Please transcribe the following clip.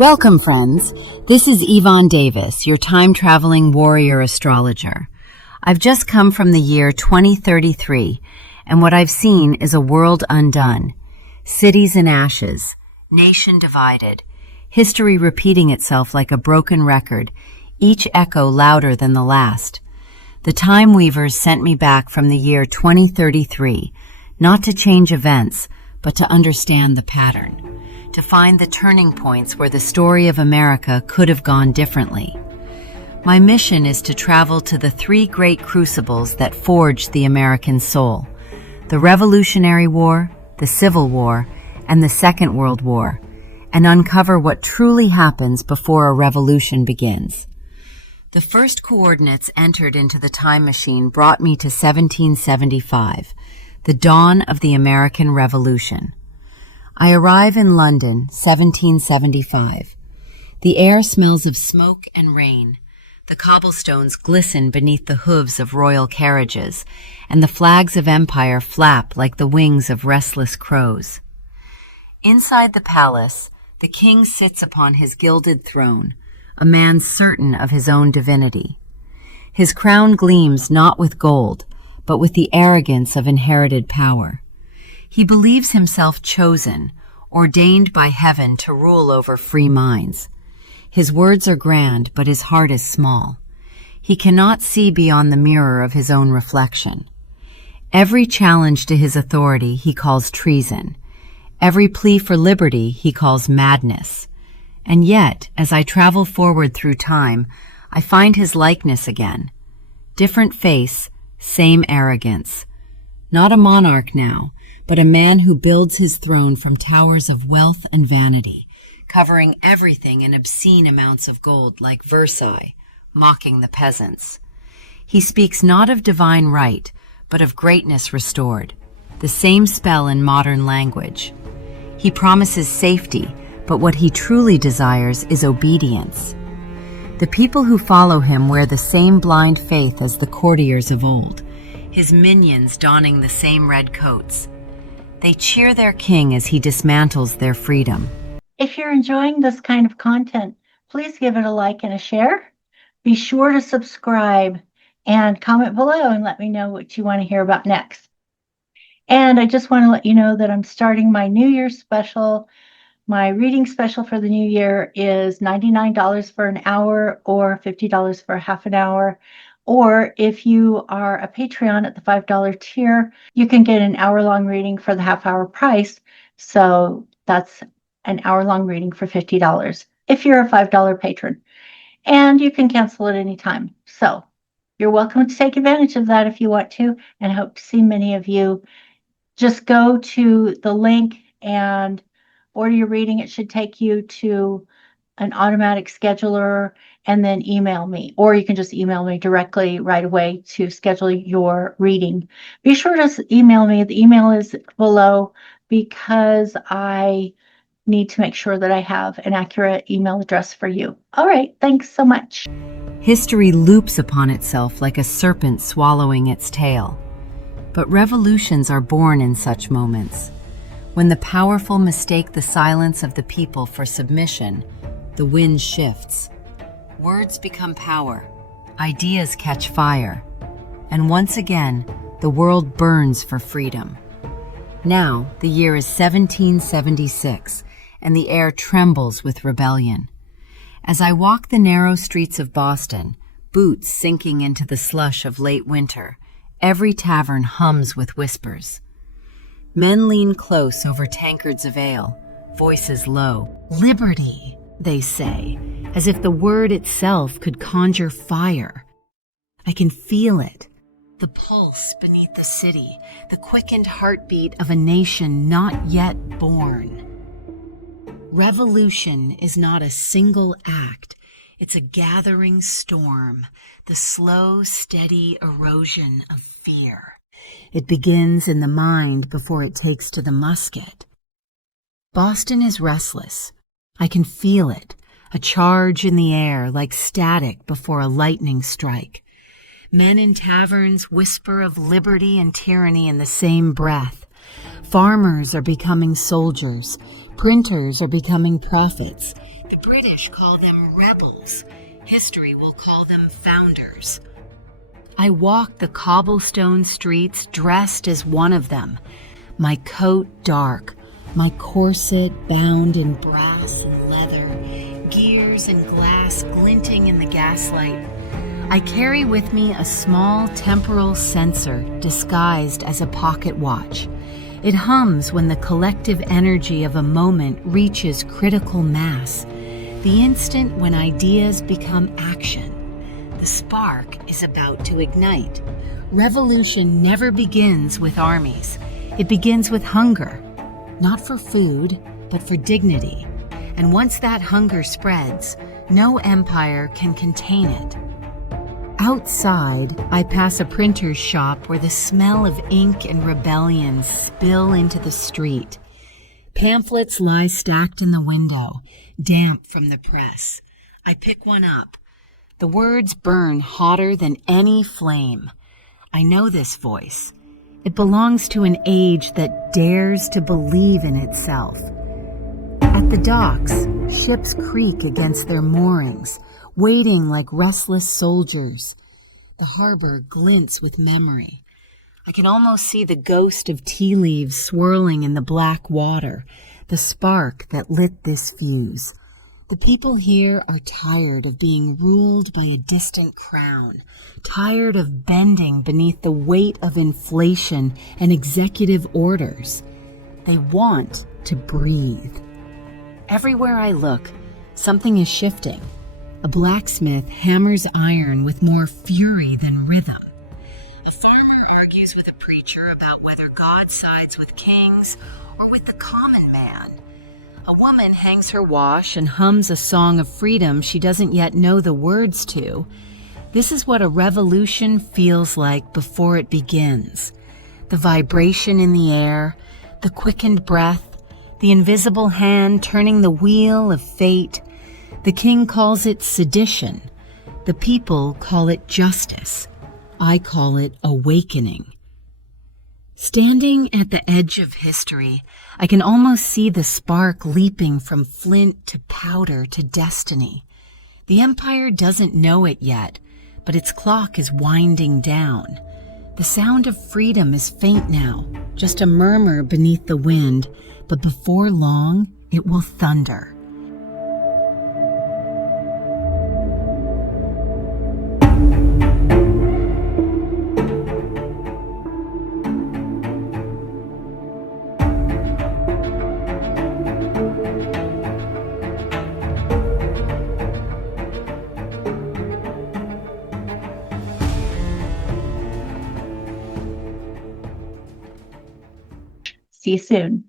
Welcome, friends. This is Evon Davis, your time-traveling warrior astrologer. I've just come from the year 2033, and what I've seen is a world undone. Cities in ashes, nation divided, history repeating itself like a broken record, each echo louder than the last. The Time Weavers sent me back from the year 2033, not to change events, but to understand the pattern, to find the turning points where the story of America could have gone differently. My mission is to travel to the three great crucibles that forged the American soul: the Revolutionary War, the Civil War, and the Second World War, and uncover what truly happens before a revolution begins. The first coordinates entered into the time machine brought me to 1775, the dawn of the American Revolution. I arrive in London, 1775. The air smells of smoke and rain. The cobblestones glisten beneath the hooves of royal carriages, and the flags of empire flap like the wings of restless crows. Inside the palace, the king sits upon his gilded throne, a man certain of his own divinity. His crown gleams not with gold, but with the arrogance of inherited power. He believes himself chosen, ordained by heaven to rule over free minds. His words are grand, but his heart is small. He cannot see beyond the mirror of his own reflection. Every challenge to his authority he calls treason. Every plea for liberty he calls madness. And yet, as I travel forward through time, I find his likeness again. Different face, same arrogance. Not a monarch now, but a man who builds his throne from towers of wealth and vanity, covering everything in obscene amounts of gold like Versailles, mocking the peasants. He speaks not of divine right, but of greatness restored, the same spell in modern language. He promises safety, but what he truly desires is obedience. The people who follow him wear the same blind faith as the courtiers of old, his minions donning the same red coats. They cheer their king as he dismantles their freedom. If you're enjoying this kind of content, please give it a like and a share. Be sure to subscribe and comment below and let me know what you want to hear about next. And I just want to let you know that I'm starting my New Year special. My reading special for the new year is $99 for an hour or $50 for half an hour. Or if you are a Patreon at the $5 tier, you can get an hour-long reading for the half-hour price. So that's an hour-long reading for $50 if you're a $5 patron. And you can cancel at any time. So you're welcome to take advantage of that if you want to, and I hope to see many of you. Just go to the link and order your reading. It should take you to an automatic scheduler, and then email me, or you can just email me directly right away to schedule your reading. Be sure to email me. The email is below because I need to make sure that I have an accurate email address for you. All right, thanks so much. History loops upon itself like a serpent swallowing its tail. But revolutions are born in such moments. When the powerful mistake the silence of the people for submission, the wind shifts. Words become power. Ideas catch fire. And once again, the world burns for freedom. Now, the year is 1776, and the air trembles with rebellion. As I walk the narrow streets of Boston, boots sinking into the slush of late winter, every tavern hums with whispers. Men lean close over tankards of ale, voices low. Liberty, they say, as if the word itself could conjure fire. I can feel it, the pulse beneath the city, the quickened heartbeat of a nation not yet born. Revolution is not a single act, it's a gathering storm, the slow, steady erosion of fear. It begins in the mind before it takes to the musket. Boston is restless. I can feel it, a charge in the air like static before a lightning strike. Men in taverns whisper of liberty and tyranny in the same breath. Farmers are becoming soldiers. Printers are becoming prophets. The British call them rebels. History will call them founders. I walk the cobblestone streets dressed as one of them, my coat dark, my corset bound in brass and leather, gears and glass glinting in the gaslight. I carry with me a small temporal sensor disguised as a pocket watch. It hums when the collective energy of a moment reaches critical mass, the instant when ideas become action. The spark is about to ignite. Revolution never begins with armies. It begins with hunger, not for food, but for dignity. And once that hunger spreads, no empire can contain it. Outside, I pass a printer's shop where the smell of ink and rebellion spill into the street. Pamphlets lie stacked in the window, damp from the press. I pick one up. The words burn hotter than any flame. I know this voice. It belongs to an age that dares to believe in itself. At the docks, ships creak against their moorings, waiting like restless soldiers. The harbor glints with memory. I can almost see the ghost of tea leaves swirling in the black water, the spark that lit this fuse. The people here are tired of being ruled by a distant crown, tired of bending beneath the weight of inflation and executive orders. They want to breathe. Everywhere I look, something is shifting. A blacksmith hammers iron with more fury than rhythm. A farmer argues with a preacher about whether God sides with kings or with the common man. A woman hangs her wash and hums a song of freedom she doesn't yet know the words to. This is what a revolution feels like before it begins. The vibration in the air, the quickened breath, the invisible hand turning the wheel of fate. The king calls it sedition. The people call it justice. I call it awakening. Standing at the edge of history, I can almost see the spark leaping from flint to powder to destiny. The empire doesn't know it yet, but its clock is winding down. The sound of freedom is faint now, just a murmur beneath the wind, but before long, it will thunder. See you soon.